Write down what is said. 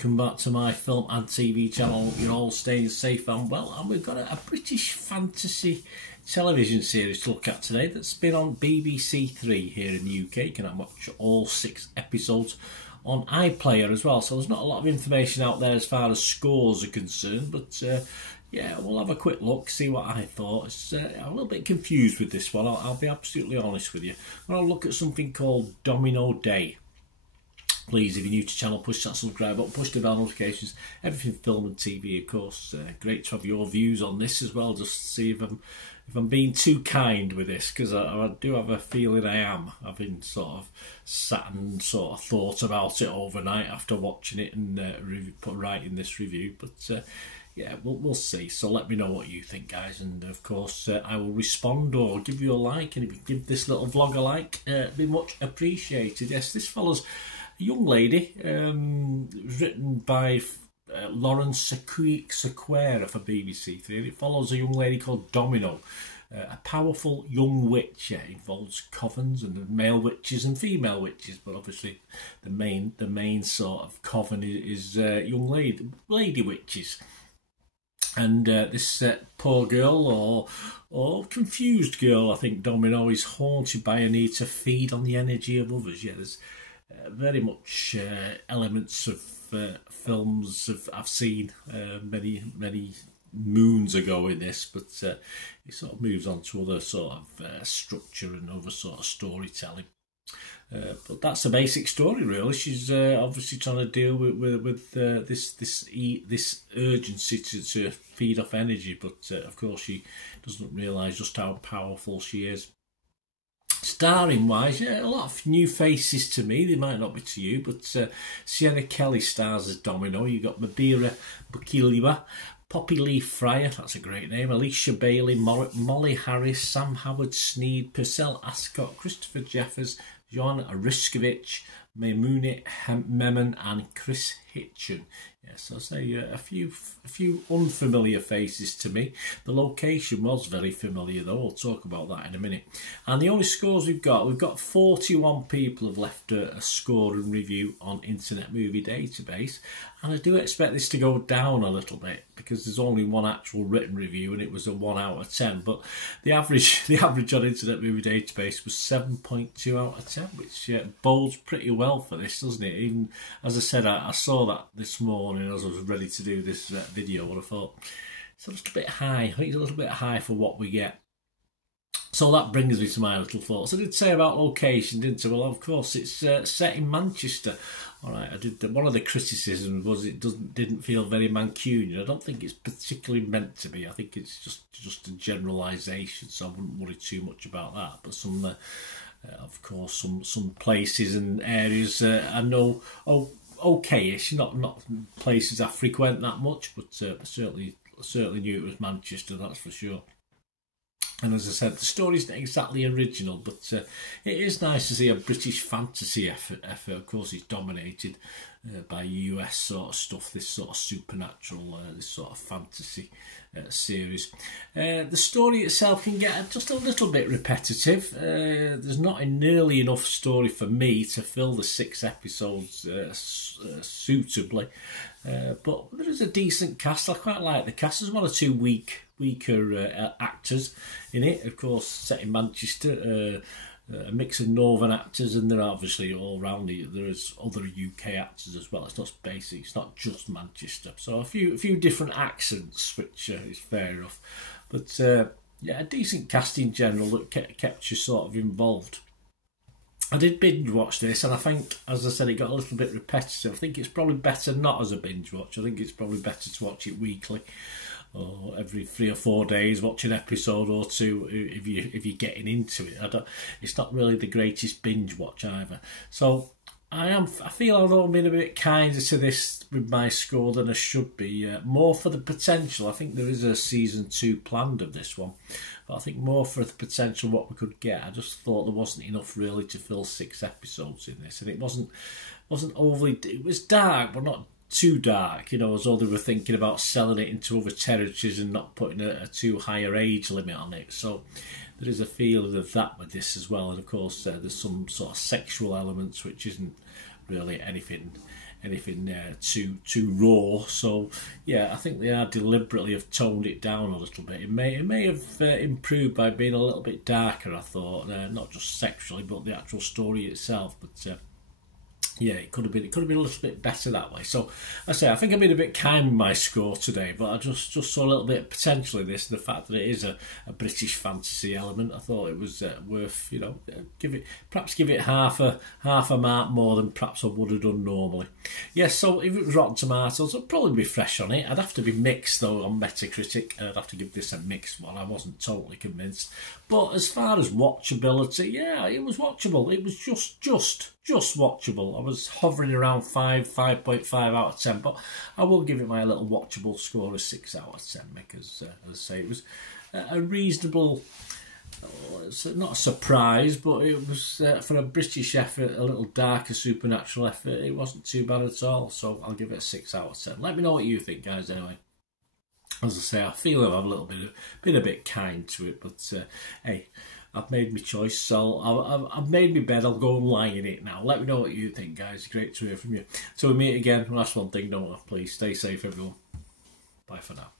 welcome back to my film and TV channel. You're all staying safe and well, and we've got a British fantasy television series to look at today that's been on BBC3 here in the UK. You can watch all 6 episodes on iPlayer as well, so there's not a lot of information out there as far as scores are concerned, but yeah, we'll have a quick look, see what I thought. I'm a little bit confused with this one, I'll be absolutely honest with you. I'll look at something called Domino Day. Please, if you're new to the channel, push that subscribe button, push the bell notifications, everything film and TV, of course. Great to have your views on this as well, just to see if I'm being too kind with this, because I do have a feeling I am. I've been sort of sat and sort of thought about it overnight after watching it and writing this review, but yeah, we'll see. So let me know what you think, guys, and of course I will respond or give you a like, and if you give this little vlog a like, it'd be much appreciated. Yes, this follows a young lady, written by Lauren Sequeira for BBC3, and it follows a young lady called Domino, a powerful young witch. Yeah, it involves covens and male witches and female witches, but obviously the main sort of coven is young lady witches. And this poor girl, or confused girl, I think Domino, is haunted by a need to feed on the energy of others. Yeah, there's very much elements of films I've seen many moons ago in this, but it sort of moves on to other sort of structure and other sort of storytelling. But that's the basic story, really. She's obviously trying to deal with this urgency to feed off energy, but of course she doesn't realise just how powerful she is. Starring wise, yeah, a lot of new faces to me. They might not be to you, but Sienna Kelly stars as Domino. You got Mabira Bukiliwa, Poppy Lee Fryer, that's a great name, Alicia Bailey, Molly Harris, Sam Howard Sneed, Purcell Ascot, Christopher Jeffers, Joanna Ariskovich, Maimune Memon, and Chris Hitchen. Yes, I'll say a few unfamiliar faces to me. The location was very familiar though, we'll talk about that in a minute. And the only scores we've got 41 people have left a score and review on Internet Movie Database, and I do expect this to go down a little bit because there's only one actual written review and it was a 1 out of 10, but the average on Internet Movie Database was 7.2 out of 10, which bodes pretty well for this, doesn't it? Even, as I said, I saw that this morning as I was ready to do this video, and I thought it's a little bit high. I think it's a little bit high for what we get. So that brings me to my little thoughts. I did say about location, didn't I? Well, of course, it's set in Manchester. All right, I did. One of the criticisms was it didn't feel very Mancunian. I don't think it's particularly meant to be. I think it's just a generalisation, so I wouldn't worry too much about that. But some, of course, some places and areas I know okay-ish, not places I frequent that much, but certainly knew it was Manchester, that's for sure. And as I said, the story's not exactly original, but it is nice to see a British fantasy effort. Of course, it's dominated by US sort of stuff, this sort of supernatural, this sort of fantasy series. The story itself can get just a little bit repetitive. There's not nearly enough story for me to fill the 6 episodes suitably. But there is a decent cast. I quite like the cast. There's 1 or 2 weaker actors in it. Of course, set in Manchester, a mix of northern actors, and there are obviously all round there is other UK actors as well. It's not basic. It's not just Manchester. So a few different accents, which is fair enough. But yeah, a decent cast in general that kept you sort of involved. I did binge watch this, and I think, as I said, it got a little bit repetitive. I think it's probably better not as a binge watch. I think it's probably better to watch it weekly, or every 3 or 4 days, watch an episode or 2 if you're getting into it. It's not really the greatest binge watch either. So I feel although I'm being a bit kinder to this with my score than I should be. More for the potential. I think there is a season 2 planned of this one, but I think more for the potential what we could get. I just thought there wasn't enough really to fill 6 episodes in this, and it wasn't overly. It was dark, but not too dark, you know, as though they were thinking about selling it into other territories and not putting a too higher age limit on it. So there is a feeling of that with this as well, and of course there's some sort of sexual elements which isn't really anything anything too raw. So yeah, I think they are deliberately have toned it down a little bit. It may have improved by being a little bit darker, I thought, not just sexually but the actual story itself. But yeah, it could have been a little bit better that way. So I think I've been a bit kind with my score today, but I just saw a little bit of potential in this, the fact that it is a British fantasy element. I thought it was worth, give it half a mark more than perhaps I would have done normally. Yes, so if it was Rotten Tomatoes, I'd probably be fresh on it. I'd have to be mixed though on Metacritic, and I'd have to give this a mixed one. I wasn't totally convinced, but as far as watchability, yeah, it was watchable. It was just watchable. I was hovering around 5.5 out of 10, but I will give it my little watchable score of 6 out of 10 because, as I say, it was a reasonable, it's not a surprise, but it was, for a British effort, a little darker supernatural effort, it wasn't too bad at all, so I'll give it a 6 out of 10. Let me know what you think, guys, anyway. As I say, I feel I've a little bit a bit kind to it, but hey, I've made my choice, so I've made my bed. I'll go and lie in it now. Let me know what you think, guys. Great to hear from you. So we meet again. Last one thing, don't I? Please stay safe, everyone. Bye for now.